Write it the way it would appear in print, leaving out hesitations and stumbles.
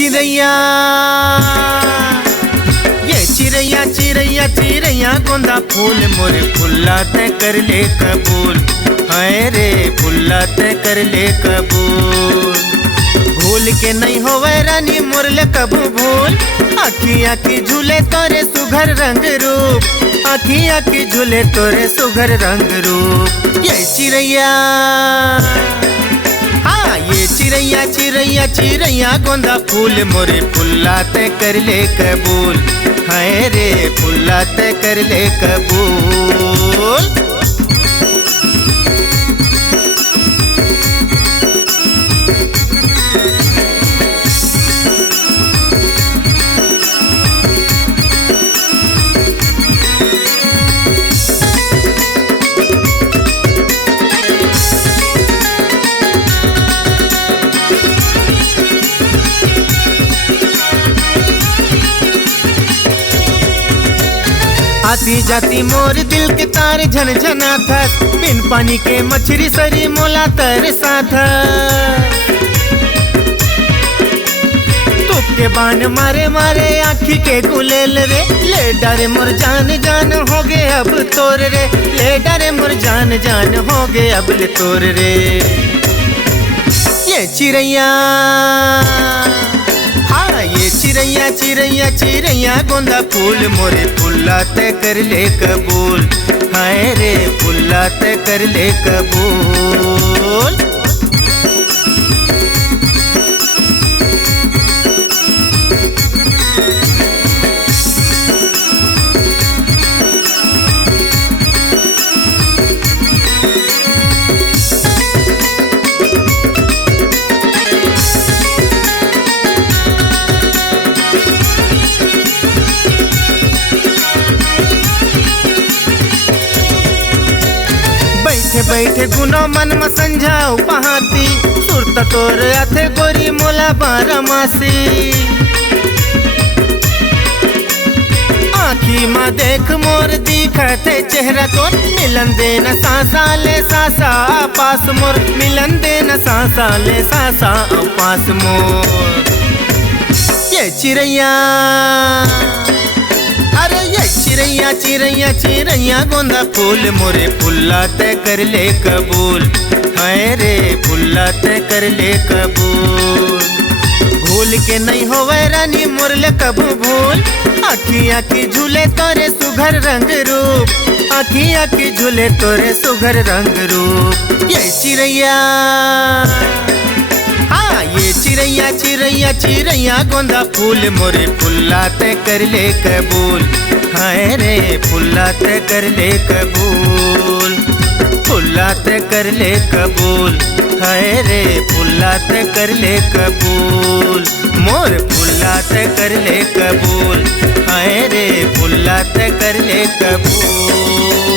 चिरैया चिरैया चिरैया गोंदा फूल मोरे फुल्ला ते कर ले कबूल। हाय रे फुल्ला ते कर ले कबूल। भूल के नहीं होवे रानी मोरले कबू भूल। आखियाँ की झूले तोरे सुघर रंग रूप। आखियाँ की झूले तोरे सुघर रंग रूप। ये चिरैया हाँ ये चिरैया चिरैया चिरैया गोंदा फूल मोरे फुल्ला ते कर ले कबूल। हाय रे फुल्ला ते कर ले कबूल। आती जाती मोर दिल के तार झनझना था। बिन पानी के मछली सरी मोला तरसा था। तुप के बान मारे मारे आँखी के गुलेल रे। ले डरे मोर जान जान हो गए अब तोर रे। ले डरे मोर जान जान हो गए अब ले तोर रे। ये चिरैया ये चिरैया चिरैया चिरैया गोंदा फूल मोरे फुल्ला ते कर ले कबूल। हाय रे फुल्ला ते कर ले कबूल। बैठे बैठे गुनो मन में समझाऊ पहाती। सुरत तोर आथे गोरी मोला बारमासी। आँखी माँ देख मोर दिखते चेहरा तोर। मिलन देन सासा ले सासा पास मोर। मिलन देन सासा ले सासा पास मोर। ये चिरैया चिरैया चिरैया चिरैया गोंदा फूल मोरे फुल्ला ते कर ले कबूल। हाय रे फुल्ला ते कर ले कबूल। भूल के नहीं होवे रानी मोरले कबू भूल। आखियाँ की झूले तोरे सुघर रंग रूप। आखियाँ की झूले तोरे सुघर रंग रूप। ये चिरैया ये चिरैया चिरैया चिरैया गोंदा फूल मोरे फुल्ला ते कर ले कबूल। हाय रे फुल्ला ते कर ले कबूल। फुल्ला ते कर ले कबूल। हाय रे फुल्ला ते कर ले कबूल। मोर फुल्ला ते कर ले कबूल। हाय रे फुल्ला ते कर ले कबूल।